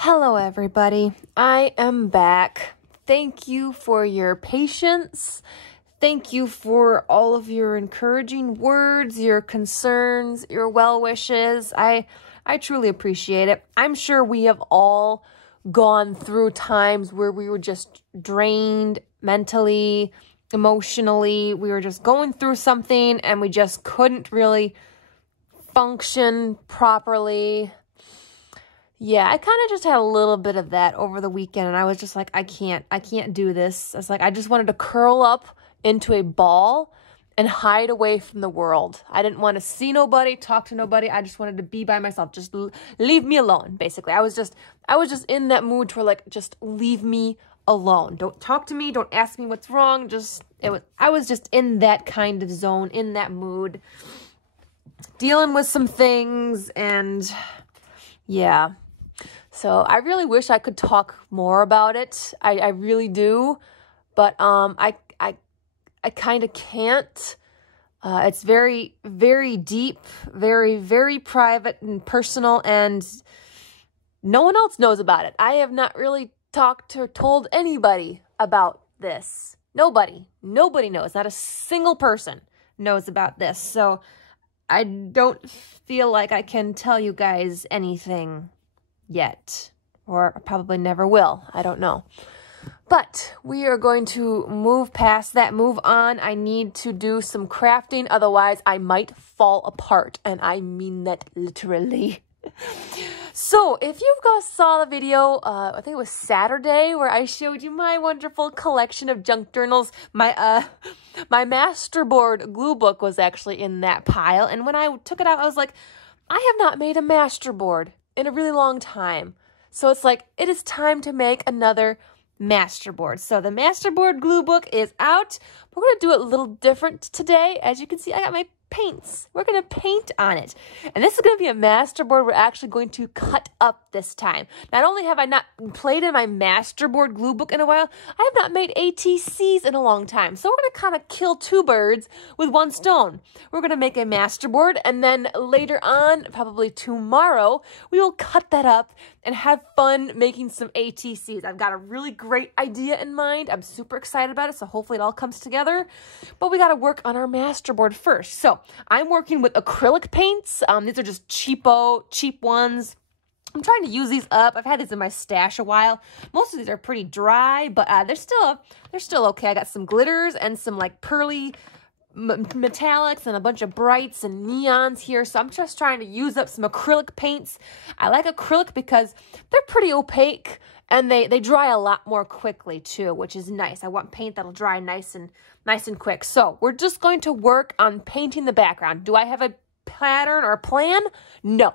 Hello, everybody. I am back. Thank you for your patience. Thank you for all of your encouraging words, your concerns, your well wishes. I truly appreciate it. I'm sure we have all gone through times where we were just drained mentally, emotionally. We were just going through something and we just couldn't really function properly. Yeah, I kind of just had a little bit of that over the weekend, and I was just like, I can't do this. I was like, I just wanted to curl up into a ball and hide away from the world. I didn't want to see nobody, talk to nobody. I just wanted to be by myself. Just leave me alone, basically. I was just in that mood to like, just leave me alone. Don't talk to me. Don't ask me what's wrong. I was just in that kind of zone, in that mood, dealing with some things, and yeah. So I really wish I could talk more about it. I really do, but I kind of can't. It's very, very deep, very, very private and personal, and no one else knows about it. I have not really talked or told anybody about this. Nobody knows. Not a single person knows about this. So I don't feel like I can tell you guys anything yet, or I probably never will. I don't know. But we are going to move past that, move on. I need to do some crafting, otherwise I might fall apart, and I mean that literally. So if you guys saw the video, I think it was Saturday, where I showed you my wonderful collection of junk journals, my Masterboard glue book was actually in that pile, and when I took it out, I was like, I have not made a Masterboard in a really long time. So it's like, it is time to make another Masterboard. So the Masterboard glue book is out. We're going to do it a little different today. As you can see, I got my paints. We're going to paint on it. And this is going to be a Masterboard we're actually going to cut up this time. Not only have I not played in my Masterboard glue book in a while, I have not made ATCs in a long time. So we're going to kind of kill two birds with one stone. We're going to make a Masterboard, and then later on, probably tomorrow, we will cut that up and have fun making some ATCs. I've got a really great idea in mind. I'm super excited about it, so hopefully it all comes together. But we got to work on our Masterboard first. So I'm working with acrylic paints. These are just cheap ones. I'm trying to use these up. I've had these in my stash a while. Most of these are pretty dry, but they're still okay. I got some glitters and some like pearly metallics and a bunch of brights and neons here. So I'm just trying to use up some acrylic paints. I like acrylic because they're pretty opaque and they dry a lot more quickly too, which is nice. I want paint that'll dry nice and quick. So we're just going to work on painting the background. Do I have a pattern or a plan? No,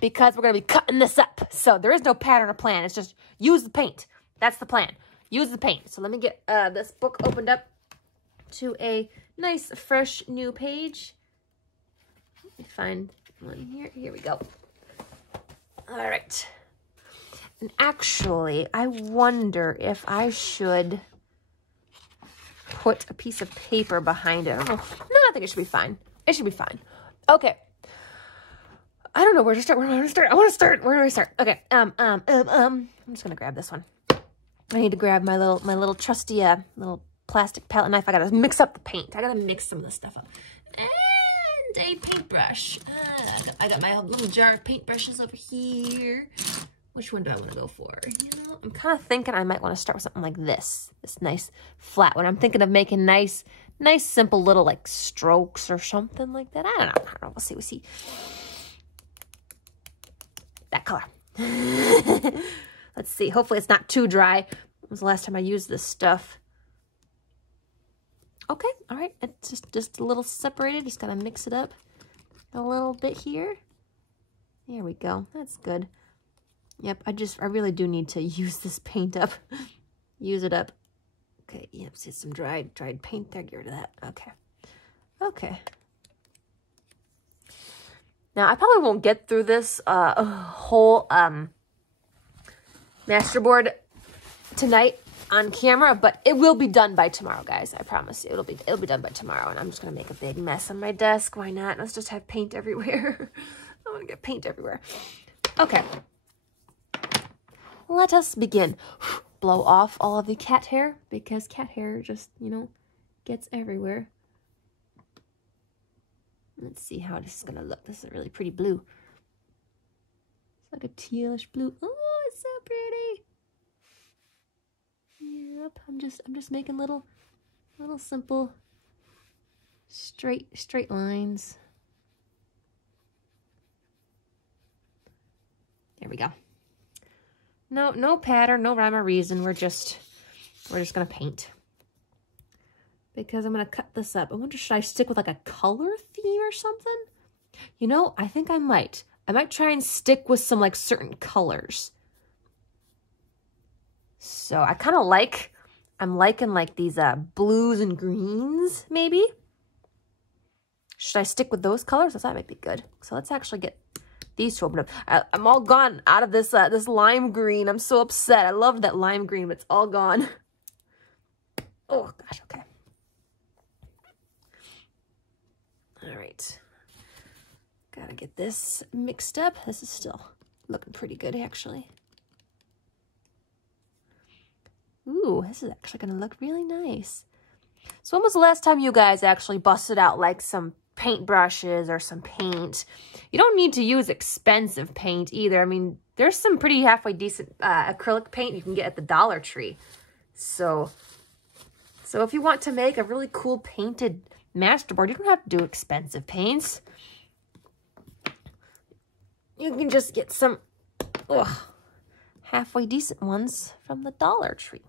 because we're going to be cutting this up. So there is no pattern or plan. It's just use the paint. That's the plan. Use the paint. So let me get this book opened up to a nice, fresh, new page. Let me find one here. Here we go. All right. And actually, I wonder if I should put a piece of paper behind it. No, I think it should be fine. It should be fine. Okay. I don't know where to start. Where do I want to start? I want to start. Where do I start? Okay. I'm just gonna grab this one. I need to grab my little trusty little plastic palette knife. I gotta mix up the paint. I gotta mix some of this stuff up. And a paintbrush. I got my little jar of paintbrushes over here. Which one do I want to go for? You know, I'm kind of thinking I might want to start with something like this. This nice flat one. I'm thinking of making nice simple little like strokes or something like that. I don't know. We'll see. That color. Let's see. Hopefully it's not too dry. When was the last time I used this stuff? Okay, all right. It's just a little separated. Just gotta mix it up a little bit here. There we go. That's good. Yep, I really do need to use this paint up. Use it up. Okay, yep, see some dried paint there. Get rid of that. Okay. Now, I probably won't get through this whole Masterboard tonight on camera, but it will be done by tomorrow, guys. I promise you, it'll be done by tomorrow. And I'm just gonna make a big mess on my desk. Why not? Let's just have paint everywhere. I want to get paint everywhere. Okay. let us begin. Blow off all of the cat hair, because cat hair just, you know, gets everywhere. Let's see how this is gonna look. This is a really pretty blue. It's like a tealish blue. Oh, it's so pretty. Yep, I'm just making little simple straight lines. There we go. No pattern, no rhyme or reason. We're just gonna paint. Because I'm gonna cut this up. I wonder, should I stick with like a color theme or something? You know, I think I might. I might try and stick with some like certain colors. So I kind of like, I'm liking like these blues and greens, maybe. Should I stick with those colors? That might be good. So let's actually get these two open up. I'm all gone out of this this lime green. I'm so upset. I love that lime green, but it's all gone. Oh gosh, okay. All right. Gotta get this mixed up. This is still looking pretty good, actually. Ooh, this is actually gonna look really nice. So when was the last time you guys actually busted out like some paint brushes or some paint? You don't need to use expensive paint either. I mean, there's some pretty halfway decent acrylic paint you can get at the Dollar Tree. So if you want to make a really cool painted masterboard, you don't have to do expensive paints. You can just get some halfway decent ones from the Dollar Tree.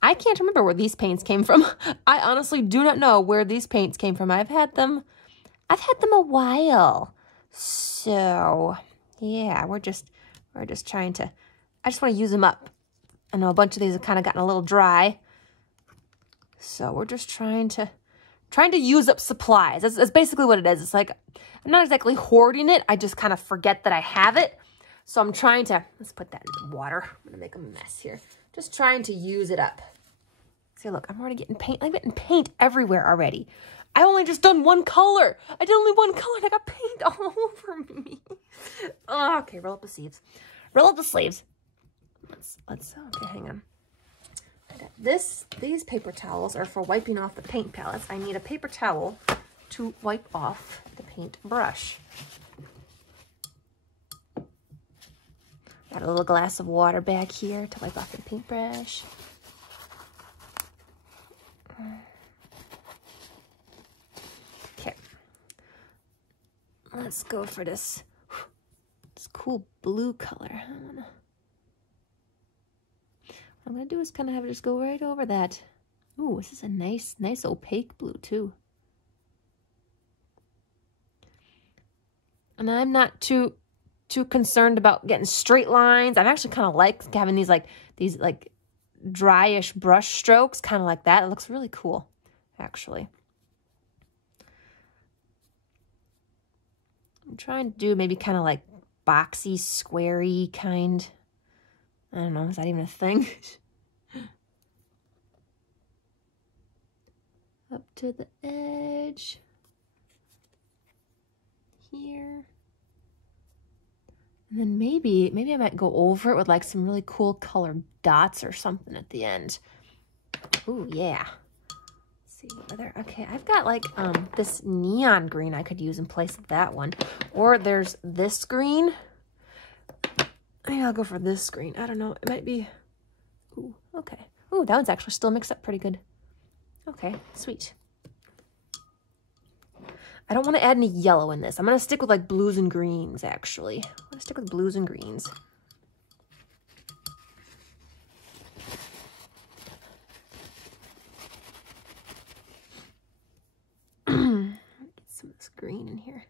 I can't remember where these paints came from. I honestly do not know where these paints came from. I've had them a while. So yeah, we're just trying to, I just want to use them up. I know a bunch of these have kind of gotten a little dry. So we're just trying to use up supplies. That's basically what it is. It's like, I'm not exactly hoarding it. I just kind of forget that I have it. So I'm trying to, let's put that in the water. I'm going to make a mess here. Just trying to use it up. See, look, I'm already getting paint. I'm getting paint everywhere already. I only just done one color. I did only one color and I got paint all over me. Oh, okay, roll up the sleeves. Roll up the sleeves. Let's, okay, hang on. I got these paper towels are for wiping off the paint palettes. I need a paper towel to wipe off the paint brush. Got a little glass of water back here to wipe off the paintbrush. Okay. Let's go for this cool blue color. What I'm going to do is kind of have it just go right over that. Ooh, this is a nice opaque blue too. And I'm not too concerned about getting straight lines. I'm actually kind of like having these dryish brush strokes, kind of like that. It looks really cool, actually. I'm trying to do maybe kind of like boxy, squarey kind. I don't know, is that even a thing? Up to the edge. Here. And then maybe I might go over it with like some really cool colored dots or something at the end. Ooh, yeah. Let's see what other, okay, I've got like this neon green I could use in place of that one. Or there's this green. I think I'll go for this green. I don't know, it might be, ooh, okay. Ooh, that one's actually still mixed up pretty good. Okay, sweet. I don't want to add any yellow in this. I'm going to stick with like blues and greens, actually. I'm going to stick with blues and greens. Get some of this green in here.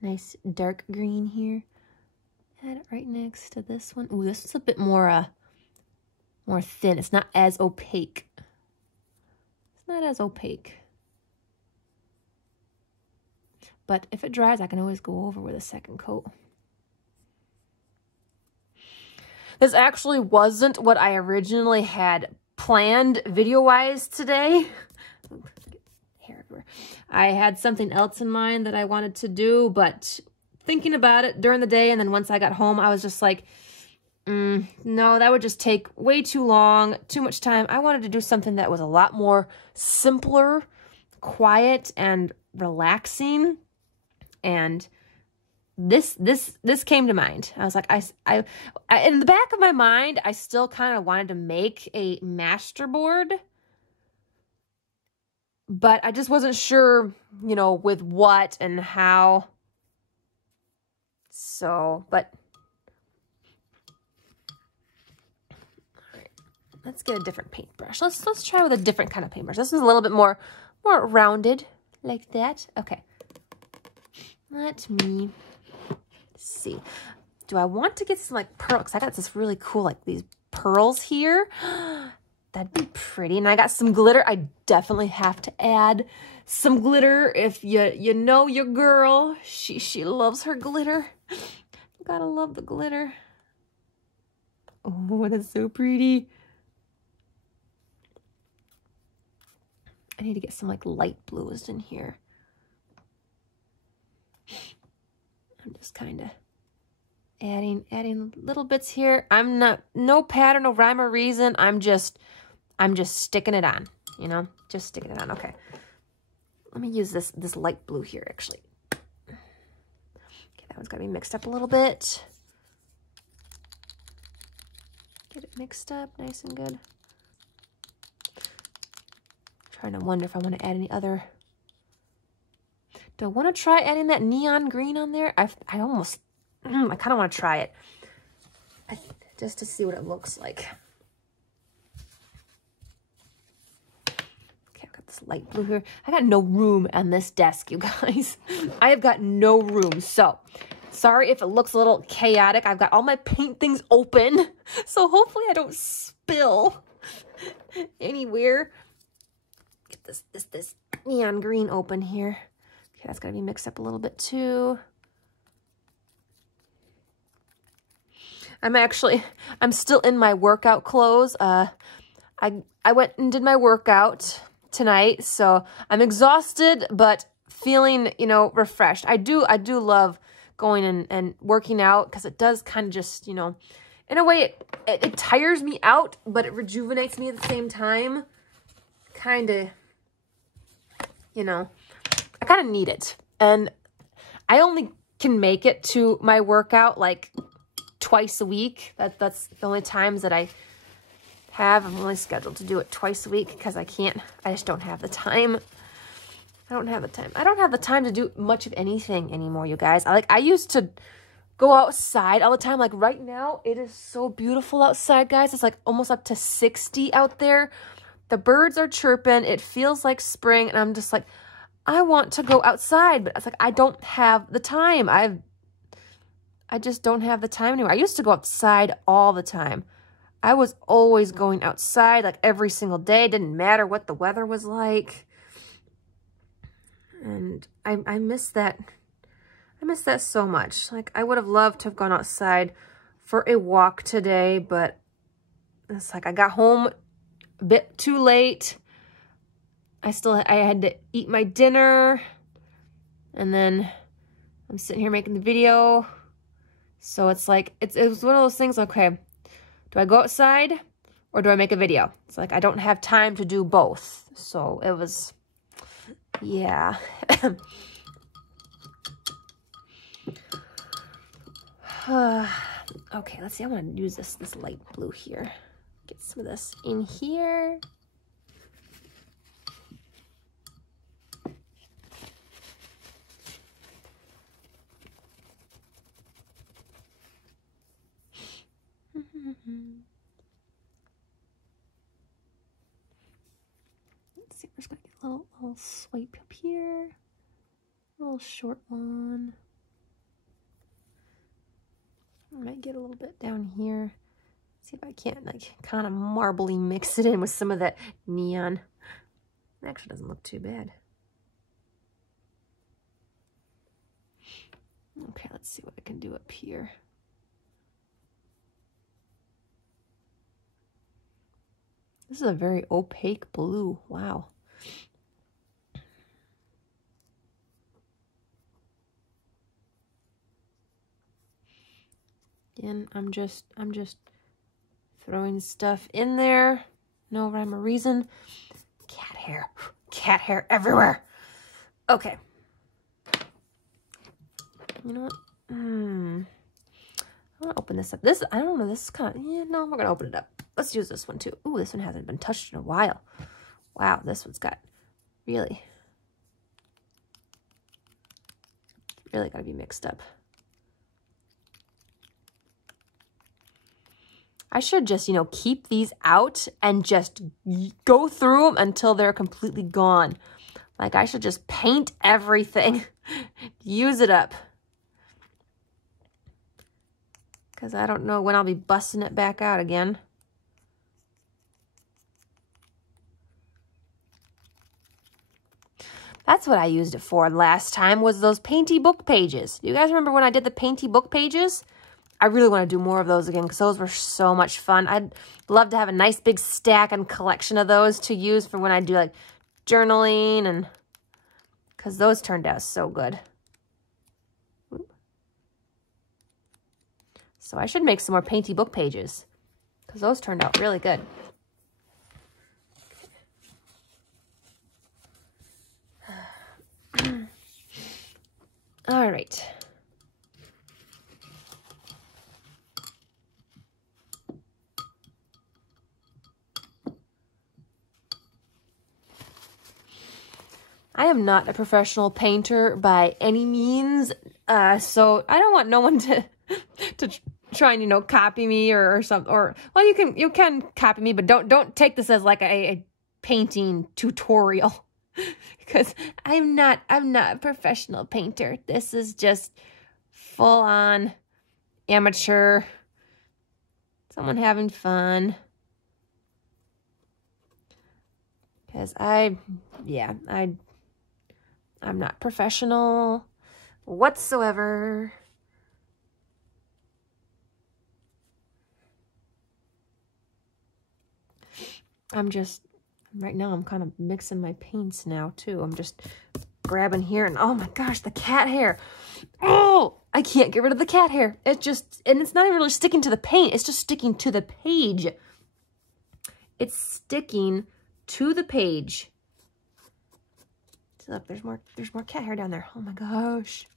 Nice dark green here. Add it right next to this one. Ooh, this is a bit more thin. It's not as opaque. It's not as opaque. But if it dries, I can always go over with a second coat. This actually wasn't what I originally had planned video-wise today. Hair everywhere. I had something else in mind that I wanted to do, but thinking about it during the day, and then once I got home, I was just like, No, that would just take way too long, too much time. I wanted to do something that was a lot more simpler, quiet, and relaxing. And this came to mind. I was like, I in the back of my mind, I still kind of wanted to make a Masterboard, but I just wasn't sure, you know, with what and how. So, but all right, let's get a different paintbrush. Let's try with a different kind of paintbrush. This is a little bit more rounded like that. Okay. Let me see. Do I want to get some like pearls? I got this really cool, like these pearls here. That'd be pretty. And I got some glitter. I definitely have to add some glitter. If you know your girl, she loves her glitter. You gotta love the glitter. Oh, that's so pretty. I need to get some like light blues in here. I'm just kind of adding little bits here. I'm not, no pattern, no rhyme or reason. I'm just sticking it on, you know, just sticking it on. Okay. Let me use this light blue here, actually. Okay, that one's got to be mixed up a little bit. Get it mixed up nice and good. Trying to wonder if I want to add any other. Do I want to try adding that neon green on there? I almost, I kind of want to try it. Just to see what it looks like. Okay, I've got this light blue here. I got no room on this desk, you guys. I have got no room. So, sorry if it looks a little chaotic. I've got all my paint things open. So hopefully I don't spill anywhere. Get this neon green open here. Okay, that's got to be mixed up a little bit too. I'm still in my workout clothes. I went and did my workout tonight, so I'm exhausted, but feeling, you know, refreshed. I do love going and working out because it does kind of just, you know, in a way it tires me out, but it rejuvenates me at the same time. Kind of, you know, I kind of need it. And I only can make it to my workout like twice a week. That's the only times that I have. I'm only scheduled to do it twice a week because I just don't have the time. I don't have the time to do much of anything anymore, you guys. I used to go outside all the time. Like right now, it is so beautiful outside, guys. It's like almost up to 60 out there. The birds are chirping. It feels like spring. And I'm just like, I want to go outside. But it's like, I don't have the time. I just don't have the time anymore. I used to go outside all the time. I was always going outside like every single day. Didn't matter what the weather was like. And I miss that. I miss that so much. Like I would have loved to have gone outside for a walk today, but it's like I got home a bit too late. I had to eat my dinner, and then I'm sitting here making the video. So it's like, it was one of those things, okay, do I go outside or do I make a video? It's like, I don't have time to do both. So it was, yeah. Okay, let's see. I want to use this light blue here. Get some of this in here. Let's see, we're just gonna get a little swipe up here, a little short one. I might get a little bit down here. See if I can't like kind of marbly mix it in with some of that neon. It actually doesn't look too bad. Okay, let's see what I can do up here. This is a very opaque blue. Wow. Again, I'm just throwing stuff in there. No rhyme or reason. Cat hair everywhere. Okay. You know what? I'm gonna open this up. This, I don't know, this is kind of, yeah, no, we're gonna open it up. Let's use this one too. Ooh, this one hasn't been touched in a while. Wow, this one's got really gotta be mixed up. I should just, you know, keep these out and just go through them until they're completely gone. Like, I should just paint everything. Use it up. Because I don't know when I'll be busting it back out again. That's what I used it for last time, was those painty book pages. Do you guys remember when I did the painty book pages? I really want to do more of those again because those were so much fun. I'd love to have a nice big stack and collection of those to use for when I do like journaling, and because those turned out so good. So I should make some more painty book pages because those turned out really good. All right. I am not a professional painter by any means, so I don't want no one to try and, you know, copy me or something. Or, well, you can copy me, but don't take this as like a painting tutorial, because I'm not a professional painter. This is just full on amateur, someone having fun. Because I'm not professional whatsoever. Right now I'm kind of mixing my paints now too. I'm just grabbing here and oh my gosh, the cat hair. Oh, I can't get rid of the cat hair. It's just, and it's not even really sticking to the paint. It's just sticking to the page. It's sticking to the page. Look, there's more cat hair down there. Oh my gosh.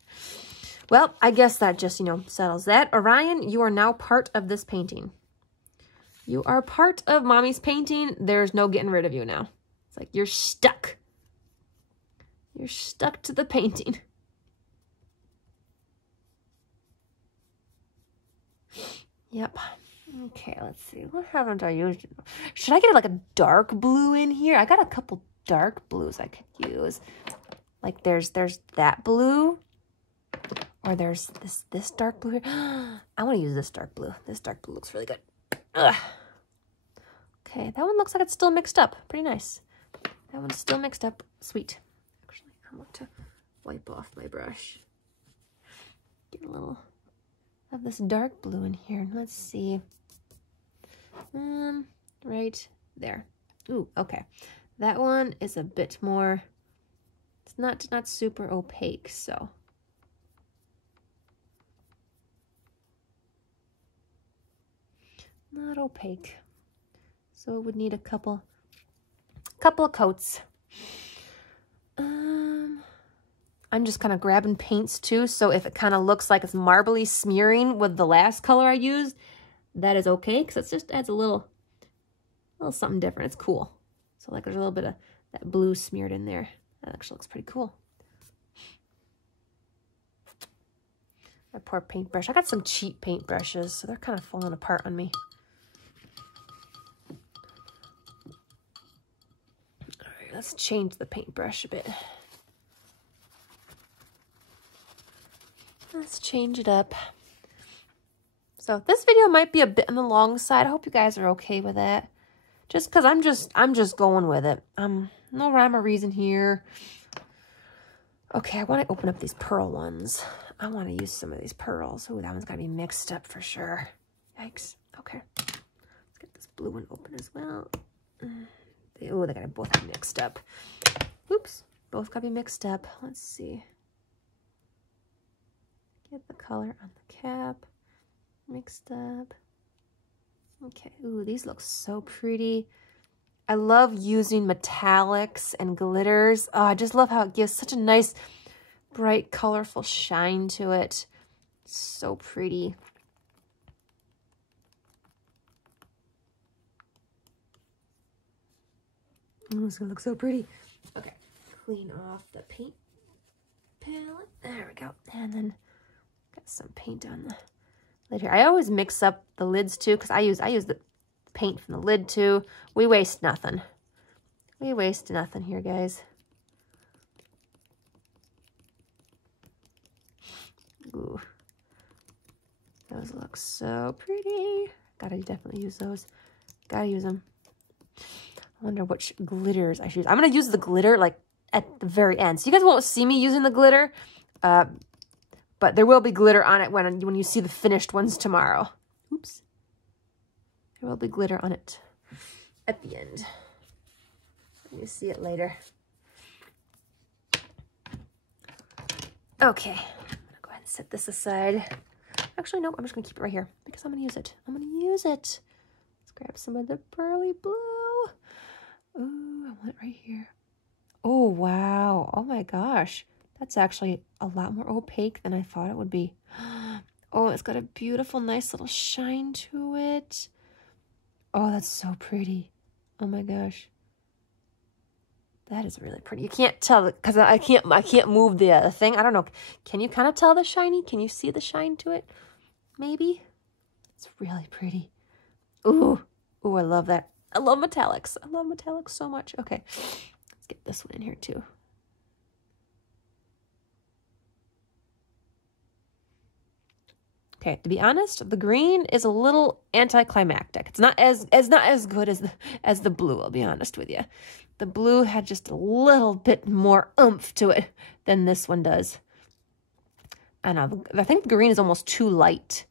Well, I guess that just, you know, settles that. Orion, you are now part of this painting. You are part of Mommy's painting. There's no getting rid of you now. It's like you're stuck. You're stuck to the painting. Yep. Okay, let's see. What haven't I used? Should I get like a dark blue in here? I got a couple dark blues I could use. Like there's that blue, or there's this dark blue here. I want to use this dark blue. This dark blue looks really good. Ugh. Okay, that one looks like it's still mixed up. Pretty nice. That one's still mixed up. Sweet. Actually, I want to wipe off my brush. Get a little of this dark blue in here. Let's see. Right there. Ooh, okay. That one is a bit more, it's not super opaque, so. Not opaque. So it would need a couple of coats. I'm just kind of grabbing paints too, so if it kind of looks like it's marbly smearing with the last color I used, that is okay, because it just adds a little something different. It's cool. So like there's a little bit of that blue smeared in there. That actually looks pretty cool. My poor paintbrush. I got some cheap paintbrushes, so they're kind of falling apart on me. All right, let's change the paintbrush a bit. Let's change it up. So this video might be a bit on the long side. I hope you guys are okay with that. Just because I'm just going with it. No rhyme or reason here. Okay, I want to open up these pearl ones. I want to use some of these pearls. Oh, that one's got to be mixed up for sure. Yikes. Okay. Let's get this blue one open as well. Oh, they got to both be mixed up. Oops. Both got to be mixed up. Let's see. Get the color on the cap. mixed up. Okay, ooh, these look so pretty. I love using metallics and glitters. Oh, I just love how it gives such a nice, bright, colorful shine to it. So pretty. Oh, it's gonna look so pretty. Okay, clean off the paint palette. There we go. And then got some paint on the lid here. I always mix up the lids too, because I use the paint from the lid too. We waste nothing. We waste nothing here, guys. Ooh. Those look so pretty. Gotta definitely use those. Gotta use them. I wonder which glitters I should use. I'm going to use the glitter like at the very end. So you guys won't see me using the glitter, but there will be glitter on it when you see the finished ones tomorrow. Oops. There will be glitter on it at the end. You see it later. Okay. I'm going to go ahead and set this aside. Actually, no, I'm just going to keep it right here because I'm going to use it. I'm going to use it. Let's grab some of the pearly blue. Ooh, I want it right here. Oh, wow. Oh, my gosh. That's actually a lot more opaque than I thought it would be. Oh, it's got a beautiful, nice little shine to it. Oh, that's so pretty. Oh, my gosh. That is really pretty. You can't tell because I can't move the thing. I don't know. Can you kind of tell the shiny? Can you see the shine to it? Maybe. It's really pretty. Ooh. Ooh, I love that. I love metallics. I love metallics so much. Okay, let's get this one in here too. Okay, to be honest, the green is a little anticlimactic. It's not as good as the blue, I'll be honest with you. The blue had just a little bit more oomph to it than this one does. I know, I think the green is almost too light.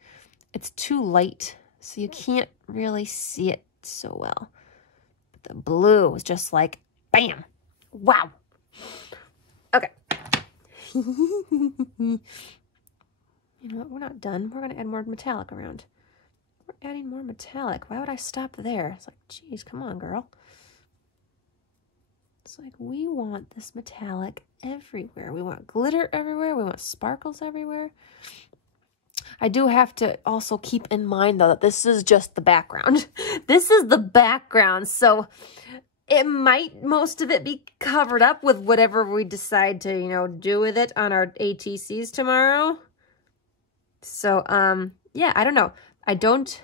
It's too light, so you can't really see it so well. But the blue is just like, bam, wow. Okay. You know what, we're not done. We're going to add more metallic around. We're adding more metallic. Why would I stop there? It's like, geez, come on, girl. It's like, we want this metallic everywhere. We want glitter everywhere. We want sparkles everywhere. I do have to also keep in mind, though, that this is just the background. This is the background, so it might, most of it, be covered up with whatever we decide to, you know, do with it on our ATCs tomorrow. So, yeah, I don't know. I don't,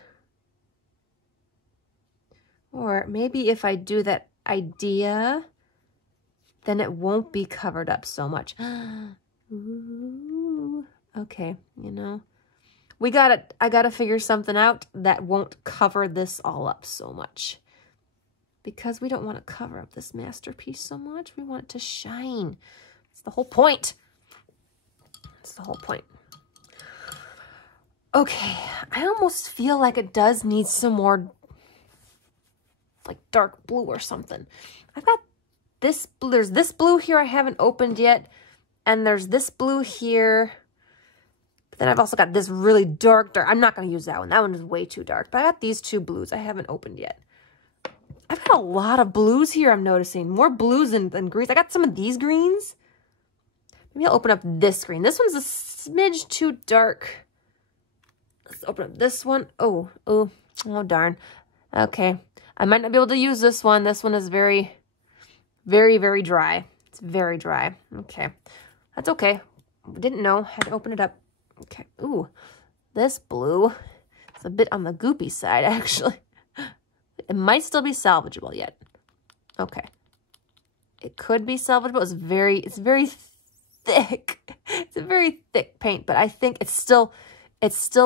or maybe if I do that idea, then it won't be covered up so much. Ooh, okay, you know. I gotta figure something out that won't cover this all up so much. Because we don't want to cover up this masterpiece so much. We want it to shine. It's the whole point. It's the whole point. Okay, I almost feel like it does need some more, like, dark blue or something. I've got this blue. There's this blue here I haven't opened yet. And there's this blue here. But then I've also got this really dark. I'm not going to use that one. That one is way too dark. But I got these two blues I haven't opened yet. I've got a lot of blues here, I'm noticing. More blues than greens. I got some of these greens. Maybe I'll open up this green. This one's a smidge too dark. Let's open up this one. Oh, darn. Okay. I might not be able to use this one. This one is very, very, very dry. It's very dry. Okay. That's okay. Didn't know. Had to open it up. Okay. Ooh, this blue is a bit on the goopy side, actually. It might still be salvageable yet. Okay. It could be salvageable. It's very thick. It's a very thick paint, but I think it's still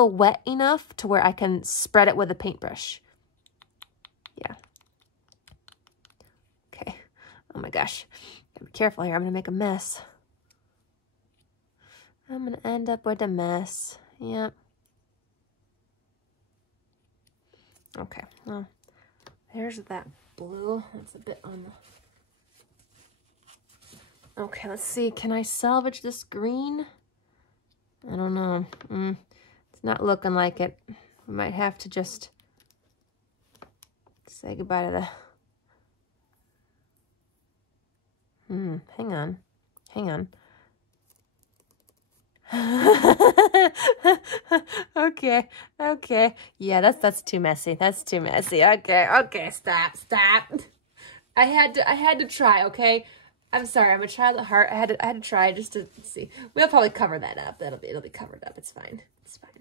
wet enough to where I can spread it with a paintbrush. Yeah. Okay. Oh my gosh. Gotta be careful here. I'm gonna make a mess. I'm gonna end up with a mess. Yep. Okay. Well, there's that blue. That's a bit on the... Okay, let's see. Can I salvage this green? I don't know. It's not looking like it. We might have to just say goodbye to the... hang on. Hang on. Okay, okay. Yeah, that's too messy. That's too messy. Okay, stop. I had to try, okay? I'm sorry, I'm a child at heart. I had to try just to see. We'll probably cover that up. It'll be covered up. It's fine. It's fine.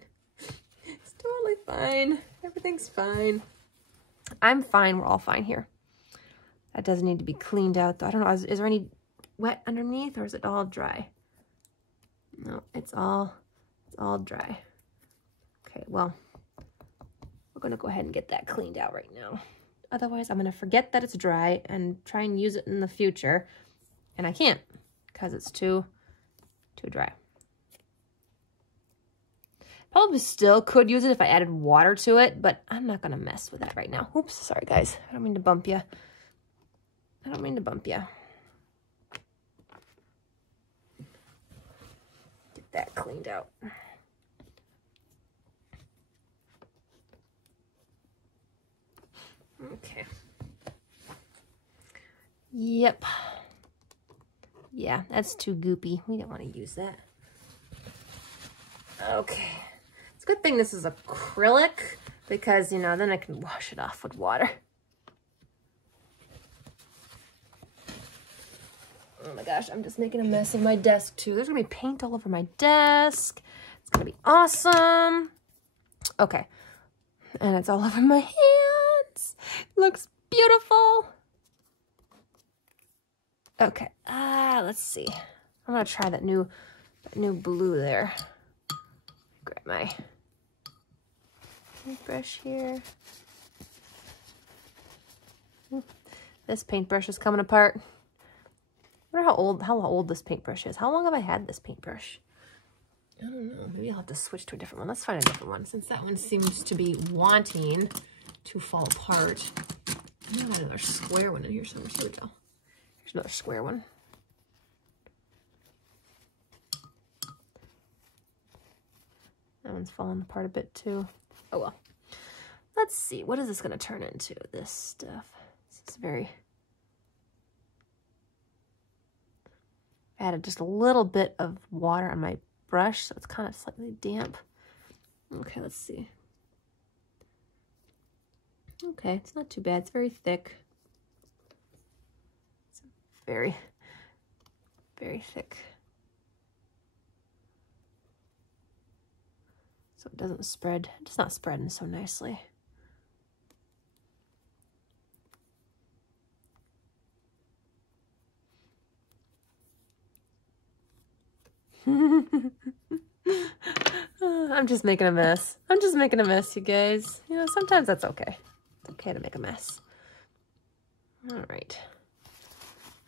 It's totally fine. Everything's fine. I'm fine. We're all fine here. That doesn't need to be cleaned out though. I don't know. Is there any wet underneath or is it all dry? No, it's all dry. Okay, well, we're gonna go ahead and get that cleaned out right now. Otherwise, I'm gonna forget that it's dry and try and use it in the future. And I can't because it's too dry. Probably still could use it if I added water to it, but I'm not gonna mess with that right now. Oops, sorry guys. I don't mean to bump you. I don't mean to bump you. Get that cleaned out. Okay. Yep. Yeah, that's too goopy. We don't want to use that. Okay. It's a good thing this is acrylic because, you know, then I can wash it off with water. Oh my gosh, I'm just making a mess of my desk too. There's gonna be paint all over my desk. It's gonna be awesome. Okay. And it's all over my hands. Looks beautiful. Okay, let's see. I'm gonna try that new blue there. Grab my paintbrush here. This paintbrush is coming apart. I wonder how old this paintbrush is. How long have I had this paintbrush? I don't know. Maybe I'll have to switch to a different one. Let's find a different one since that one seems to be wanting to fall apart. I have another square one in here somewhere. Here we go. Here's another square one. That one's falling apart a bit too. Oh well. Let's see. What is this going to turn into? This stuff. This is very... I added just a little bit of water on my brush, so it's kind of slightly damp. Okay, let's see. Okay, it's not too bad. It's very thick. It's very, very thick. So it doesn't spread. It's not spreading so nicely. I'm just making a mess. I'm just making a mess, you guys. You know, sometimes that's okay. It's okay to make a mess. All right.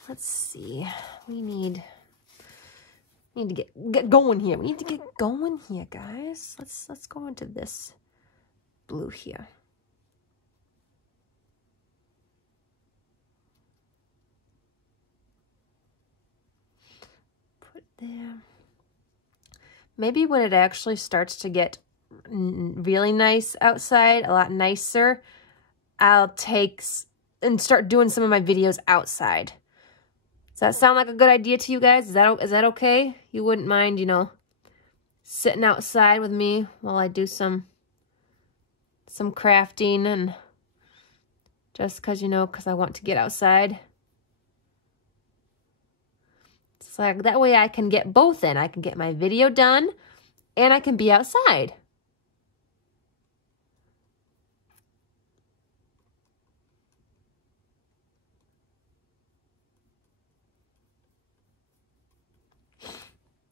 Let's see. We need to get going here. We need to get going here, guys. Let's go into this blue here. Put there. Maybe when it actually starts to get really nice outside, a lot nicer, I'll take and start doing some of my videos outside. Does that sound like a good idea to you guys? Is that okay? You wouldn't mind, you know, sitting outside with me while I do some crafting and just because, you know, because I want to get outside. It's like that way I can get both in. I can get my video done and I can be outside.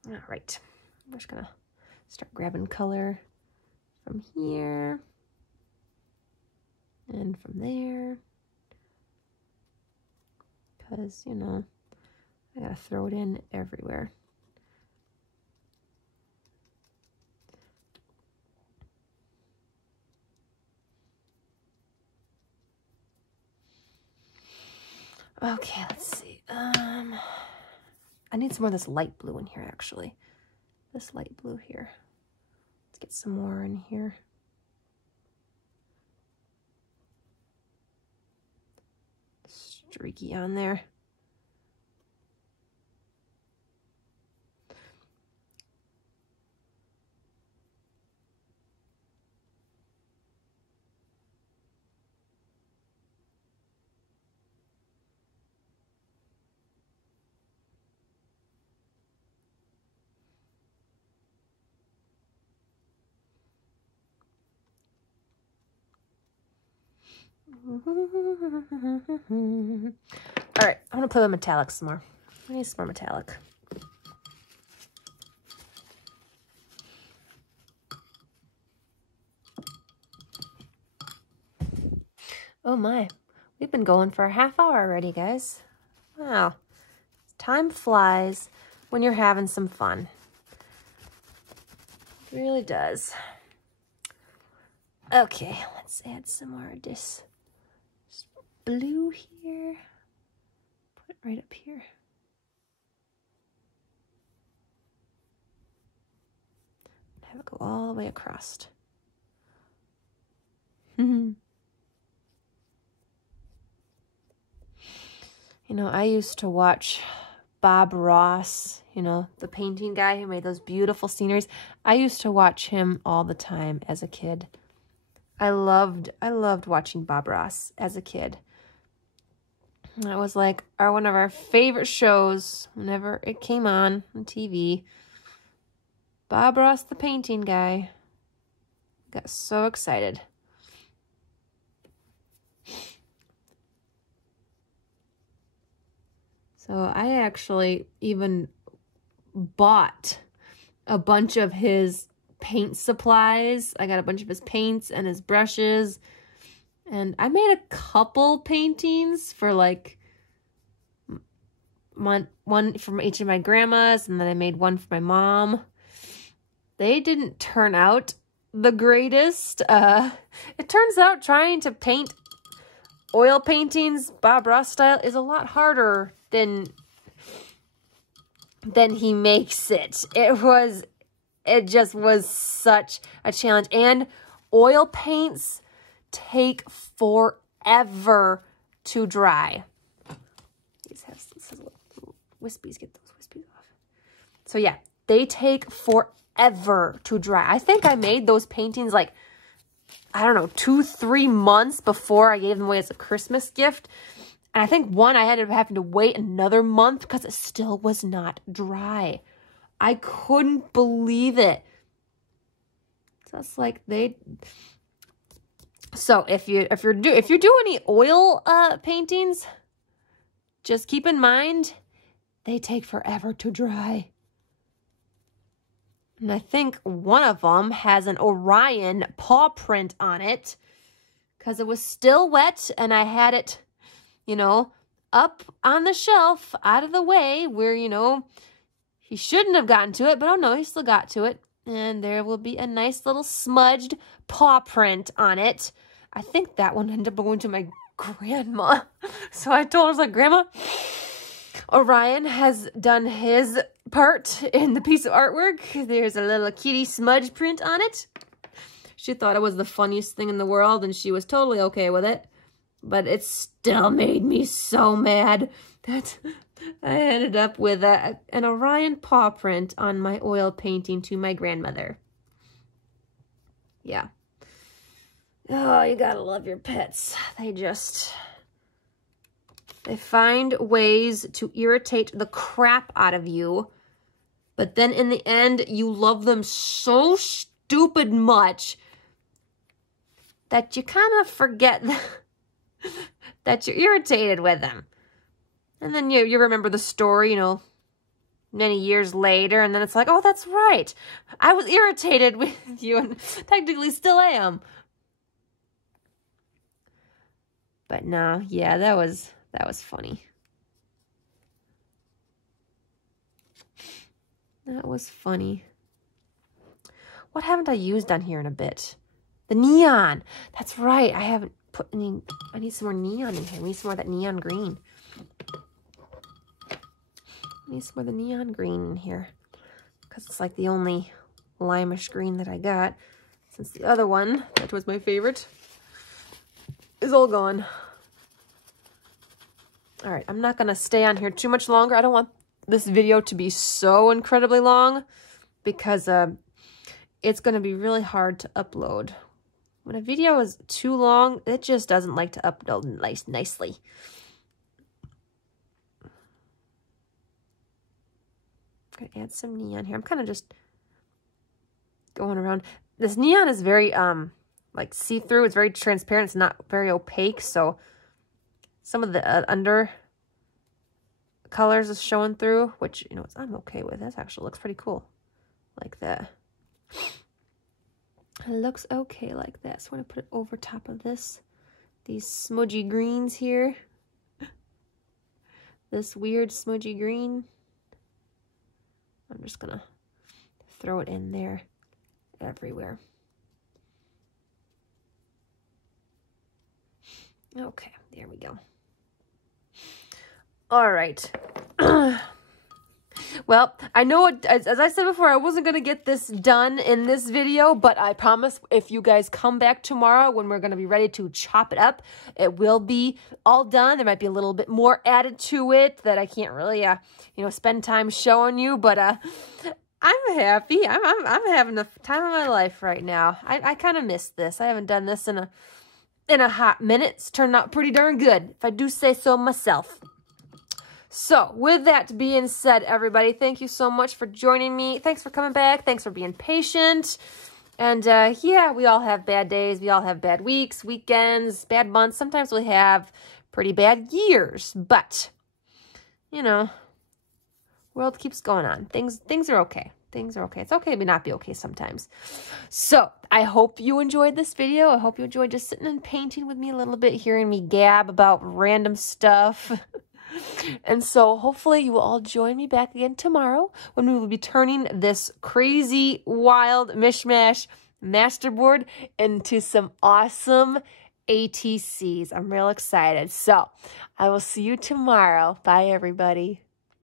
All right, I'm just gonna start grabbing color from here and from there because, you know, I gotta throw it in everywhere. Okay, let's see. I need some more of this light blue in here, actually. This light blue here. Let's get some more in here. Streaky on there. All right, I'm gonna play with metallic some more. I need some more metallic. Oh my, we've been going for a half hour already, guys. Wow, time flies when you're having some fun. It really does. Okay, let's add some more of this blue here. Put it right up here. Have it go all the way across. You know, I used to watch Bob Ross, you know, the painting guy who made those beautiful sceneries. I used to watch him all the time as a kid. I loved watching Bob Ross as a kid. That was like one of our favorite shows whenever it came on TV. Bob Ross, the painting guy. Got so excited. So I actually even bought a bunch of his paint supplies. I got a bunch of his paints and his brushes. And I made a couple paintings for like one from each of my grandmas, and then I made one for my mom. They didn't turn out the greatest. It turns out trying to paint oil paintings Bob Ross style is a lot harder than he makes it. It just was such a challenge. And oil paints take forever to dry. These have little wispies. Get those wispies off. So yeah, they take forever to dry. I think I made those paintings like, I don't know, 2-3 months before I gave them away as a Christmas gift. And I think one I ended up having to wait another month because it still was not dry. I couldn't believe it. So it's like So if you do any oil paintings, just keep in mind they take forever to dry. And I think one of them has an Orion paw print on it because it was still wet and I had it, you know, up on the shelf out of the way where, you know, he shouldn't have gotten to it, but oh no, he still got to it. And there will be a nice little smudged paw print on it. I think that one ended up going to my grandma. So I told her, I was like, Grandma, Orion has done his part in the piece of artwork. There's a little kitty smudge print on it. She thought it was the funniest thing in the world, and she was totally okay with it. But it still made me so mad that I ended up with an Orion paw print on my oil painting to my grandmother. Yeah. Oh, you gotta love your pets. They find ways to irritate the crap out of you. But then in the end, you love them so stupid much that you kind of forget that you're irritated with them. And then you remember the story, you know, many years later, and then it's like, oh, that's right. I was irritated with you and technically still am. But no, yeah, that was funny. That was funny. What haven't I used on here in a bit? The neon. That's right. I haven't put any. I need some more neon in here. We need some more of that neon green. I need some more of the neon green in here. Because it's like the only limeish green that I got, since the other one, that was my favorite, is all gone. All right, I'm not going to stay on here too much longer. I don't want this video to be so incredibly long because it's going to be really hard to upload. When a video is too long, it just doesn't like to upload nicely. I'm going to add some neon here. I'm kind of just going around. This neon is very like see-through. It's very transparent. It's not very opaque, so some of the under colors is showing through, which, you know, I'm okay with. That actually looks pretty cool like that. It looks okay like that. So I'm going to put it over top of this. These smudgy greens here. This weird smudgy green. I'm just going to throw it in there everywhere. Okay, there we go. All right. Well, I know, as I said before, I wasn't going to get this done in this video, but I promise if you guys come back tomorrow when we're going to be ready to chop it up, it will be all done. There might be a little bit more added to it that I can't really, you know, spend time showing you, but I'm happy. I'm having the time of my life right now. I kind of missed this. I haven't done this in a hot minute. It's turned out pretty darn good, if I do say so myself. So, with that being said, everybody, thank you so much for joining me. Thanks for coming back. Thanks for being patient. And, yeah, we all have bad days. We all have bad weeks, weekends, bad months. Sometimes we have pretty bad years. But, you know, world keeps going on. Things are okay. Things are okay. It's okay to not be okay sometimes. So, I hope you enjoyed this video. I hope you enjoyed just sitting and painting with me a little bit, hearing me gab about random stuff. And so hopefully you will all join me back again tomorrow when we will be turning this crazy, wild, mishmash masterboard into some awesome ATCs. I'm real excited. So I will see you tomorrow. Bye, everybody.